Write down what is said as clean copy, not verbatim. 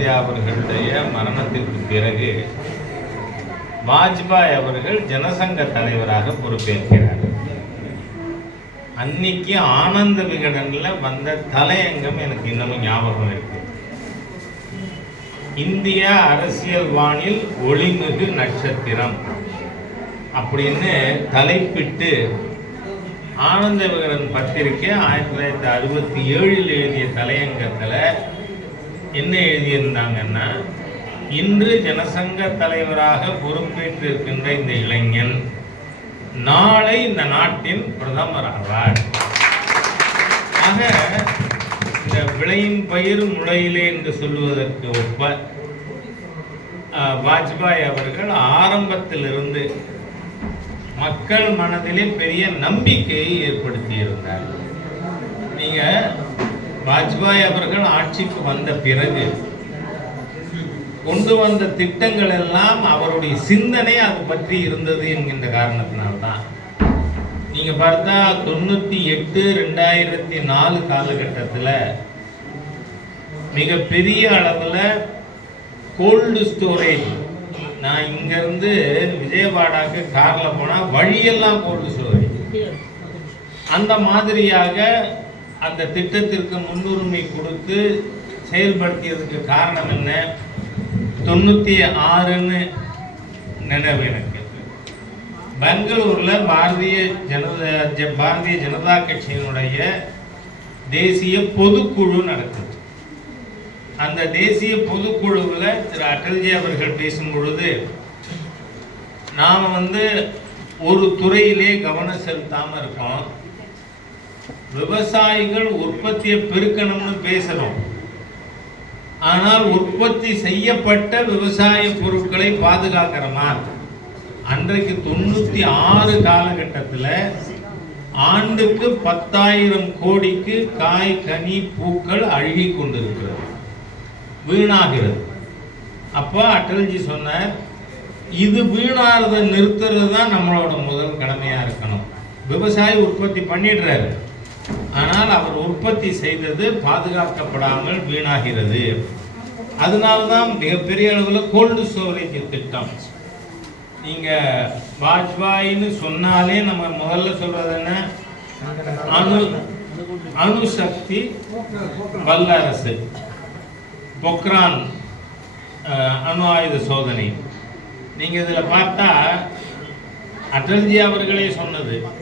அவர்களுடைய மரணத்திற்கு பிறகு வாஜ்பாய் அவர்கள் ஜனசங்க தலைவராக பொறுப்பேற்கிறார். அன்னைக்கு ஆனந்த விகடன்ல வந்த தலையங்கம் எனக்கு இன்னமும் ஞாபகம் இருக்கு. இந்திய அரசியல் வானில் ஒளிமிகு நட்சத்திரம் அப்படின்னு தலைப்பிட்டு ஆனந்த விகடன் பத்திரிகை 1967 எழுதிய தலையங்கத்தில் என்ன எழுதியிருந்தாங்கன்னா, இன்று ஜனசங்க தலைவராக பொறுப்பேற்றிருக்கின்ற இந்த இளைஞன் நாளை இந்த நாட்டின் பிரதமர் ஆவார். ஆக இந்த விளையும் பயிர் முளையிலே என்று சொல்லுவதற்கு ஒப்ப வாஜ்பாய் அவர்கள் ஆரம்பத்திலிருந்து மக்கள் மனதிலே பெரிய நம்பிக்கையை ஏற்படுத்தி இருந்தார். நீங்க வாஜ்பாய் அவர்கள் ஆட்சிக்கு வந்த பிறகு கொண்டு வந்த திட்டங்கள் எல்லாம் அவருடைய சிந்தனை அது பற்றி இருந்தது என்கின்ற காரணத்தினால்தான். நீங்க பார்த்தா 98, 2004 காலகட்டத்தில் மிகப்பெரிய அளவில் கோல்டு ஸ்டோரேஜ், நான் இங்கிருந்து விஜயவாடாக்கு காரில் போனால் வழியெல்லாம் கோல்டு ஸ்டோரேஜ், அந்த மாதிரியாக அந்த திட்டத்திற்கு முன்னுரிமை கொடுத்து செயல்படுத்தியதுக்கு காரணம் என்ன? 96ன்னு நினைவு எனக்கு. பெங்களூரில் பாரதிய ஜனதா கட்சியினுடைய தேசிய பொதுக்குழு நடக்குது. அந்த தேசிய பொதுக்குழுவில் திரு அடல்ஜி அவர்கள் பேசும் பொழுது, நாம் ஒரு துறையிலே கவனம் செலுத்தாமல் இருக்கோம். விவசாயிகள் உற்பத்தியை பெருக்கணும்னு பேசுறோம், ஆனால் உற்பத்தி செய்யப்பட்ட விவசாய பொருட்களை பாதுகாக்கிறோமா? அன்றைக்கு 96 காலகட்டத்தில் ஆண்டுக்கு 10,000 கோடிக்கு காய் கனி பூக்கள் அழுகி கொண்டிருக்கிறது, வீணாகிறது. அப்போ அடல்ஜி சொன்னார், இது வீணாகிறத நிறுத்துறது தான் நம்மளோட முதல் கடமையாக இருக்கணும். விவசாயி உற்பத்தி பண்ணிடுறாரு, ஆனால் அவர் உற்பத்தி செய்தது பாதுகாக்கப்படாமல் வீணாகிறது. அதனால்தான் மிகப்பெரிய அளவில் கோல்டு ஸ்டோரேஜ் திட்டம். நீங்க வாஜ்பாயின்னு சொன்னாலே நம்ம முதல்ல சொல்றது என்ன? அணுசக்தி வல்லரசு, பொக்ரான் அணு ஆயுத சோதனை. நீங்க இதுல பார்த்தா அடல்ஜி அவர்களே சொன்னது,